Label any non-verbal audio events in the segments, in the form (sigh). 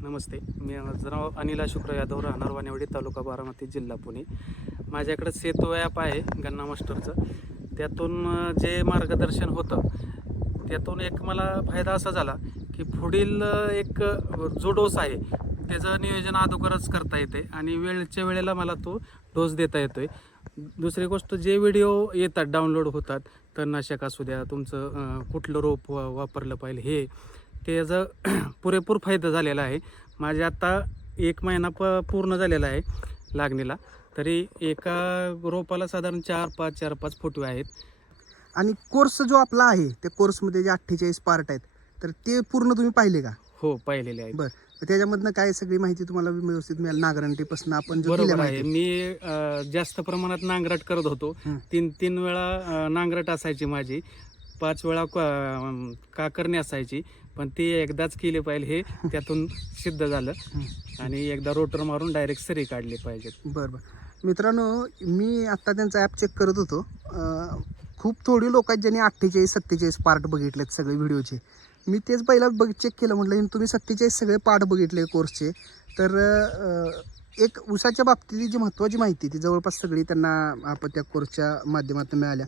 नमस्ते. मी माझं नाव अनिला शुक्र यादव राहणार वानेवडी तालुका बारामती जिल्हा पुणे. माझ्याकडं सेतू ॲप आहे गन्ना मास्टरचं. त्यातून जे मार्गदर्शन होतं त्यातून एक मला फायदा असा झाला की पुढील एक जो डोस आहे त्याचं नियोजन अगोदरच करता येते आणि वेळच्या वेळेला मला तो डोस देता येतो आहे दुसरी गोष्ट जे व्हिडिओ येतात डाउनलोड होतात तणनाशक असू द्या तुमचं कुठलं रोप वापरलं पाहिजे हे त्याचा (clears throat) पुरेपूर फायदा झालेला आहे. माझे आता एक महिना प पूर्ण झालेला आहे लागणीला. तरी एका रोपाला साधारण चार पाच चार पाच फुटवे आहेत. आणि कोर्स जो आपला आहे त्या कोर्समध्ये जे अठ्ठेचाळीस पार्ट आहेत तर ते पूर्ण तुम्ही पाहिले का? हो पाहिलेले आहेत. बरं. त्याच्यामधनं काय सगळी माहिती तुम्हाला व्यवस्थित मिळेल? नागरणटीपासून आपण जो बरोबर आहे. मी अं, जास्त प्रमाणात नांगरट करत होतो. तीन तीन वेळा अं, नांगरट असायची माझी. पाच वेळा का अं, काकरणी असायची पण ती एकदाच केली पाहिजे हे त्यातून सिद्ध झालं. आणि एकदा रोटर मारून डायरेक्ट सरी काढली पाहिजेत. बरं बरं. मित्रांनो मी आत्ता त्यांचा ॲप चेक करत होतो. अं, खूप थोडी लोक आहेत ज्यांनी अठ्ठेचाळीस सत्तेचाळीस पार्ट बघितलेत सगळे व्हिडिओचे मी तेच पहिला बघ चेक केलं म्हटलं तुम्ही सत्तेचाळीस सगळे पार्ट बघितले कोर्सचे तर अं, एक उसाच्या बाबतीतली जी महत्त्वाची माहिती ती जवळपास सगळी त्यांना आपण त्या कोर्सच्या माध्यमातून मिळाल्या.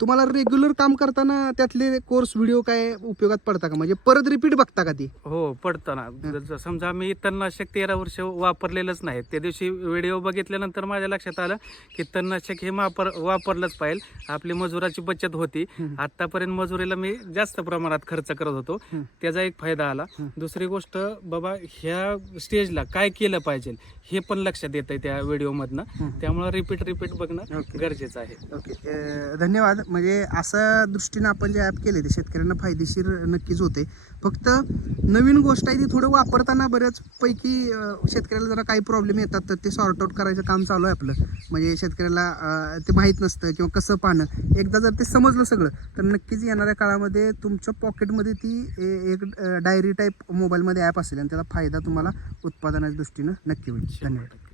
तुम्हाला रेग्युलर काम करताना त्यातले कोर्स व्हिडिओ काय उपयोगात पडता का? म्हणजे परत रिपीट बघता का ती? हो पडताना जर समजा मी तणनाशक तेरा वर्ष वापरलेलंच नाही. त्या दिवशी व्हिडिओ बघितल्यानंतर माझ्या लक्षात आलं की तणनाशक हे वापर वापरलंच पाहिजे. आपली मजुराची बचत होती. आतापर्यंत मजुरीला मी जास्त प्रमाणात खर्च करत होतो. त्याचा एक फायदा आला. दुसरी गोष्ट बाबा ह्या स्टेजला काय केलं पाहिजे हे पण लक्षात येत आहे त्या व्हिडिओमधनं. त्यामुळे रिपीट रिपीट बघणं. गरजेचं आहे. ओके. धन्यवाद. म्हणजे असा दृष्टीनं आपण जे ॲप केले ते शेतकऱ्यांना फायदेशीर नक्कीच होते. फक्त नवीन गोष्ट आहे ती थोडं वापरताना बऱ्याचपैकी अं, शेतकऱ्याला जरा काही प्रॉब्लेम येतात तर ते सॉर्ट आउट करायचं काम चालू आहे आपलं. म्हणजे शेतकऱ्याला ते माहीत नसतं किंवा कसं पाहणं. एकदा जर ते समजलं सगळं तर नक्कीच येणाऱ्या काळामध्ये तुमच्या पॉकेटमध्ये ती एक डायरी टाईप मोबाईलमध्ये ॲप असेल आणि त्याचा फायदा तुम्हाला उत्पादनाच्या दृष्टीनं नक्की होईल. धन्यवाद.